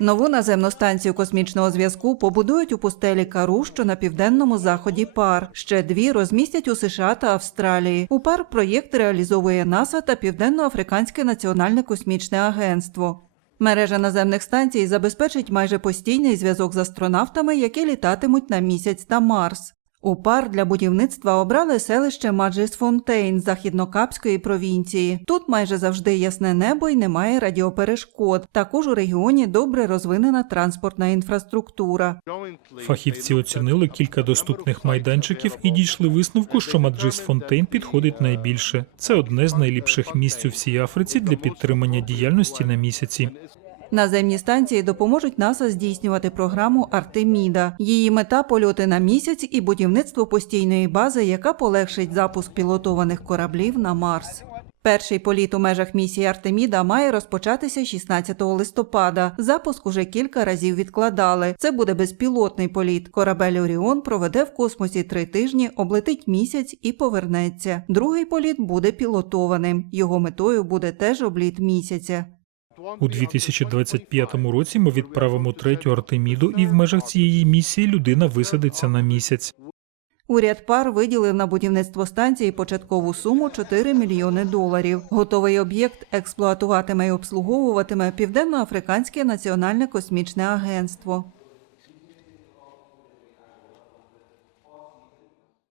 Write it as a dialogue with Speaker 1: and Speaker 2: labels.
Speaker 1: Нову наземну станцію космічного зв'язку побудують у пустелі Кару, що на південному заході пар. Ще дві розмістять у США та Австралії. У пар проєкт реалізовує НАСА та Південно-Африканське національне космічне агентство. Мережа наземних станцій забезпечить майже постійний зв'язок з астронавтами, які літатимуть на місяць та Марс. У пар для будівництва обрали селище Маджис Фонтейн західнокапської провінції. Тут майже завжди ясне небо і немає радіоперешкод. Також у регіоні добре розвинена транспортна інфраструктура.
Speaker 2: Фахівці оцінили кілька доступних майданчиків і дійшли висновку, що Маджис Фонтейн підходить найбільше. Це одне з найліпших місць у всій Африці для підтримання діяльності на місяці.
Speaker 1: Наземні станції допоможуть НАСА здійснювати програму Артеміда. Її мета польоти на місяць і будівництво постійної бази, яка полегшить запуск пілотованих кораблів на Марс. Перший політ у межах місії Артеміда має розпочатися 16 листопада. Запуск уже кілька разів відкладали. Це буде безпілотний політ. Корабель Оріон проведе в космосі три тижні, облетить місяць і повернеться. Другий політ буде пілотованим. Його метою буде теж обліт місяця.
Speaker 2: У 2025 році ми відправимо третю Артеміду, і в межах цієї місії людина висадиться на місяць.
Speaker 1: Уряд пар виділив на будівництво станції початкову суму 4 мільйони доларів. Готовий об'єкт експлуатуватиме і обслуговуватиме Південно-Африканське національне космічне агентство.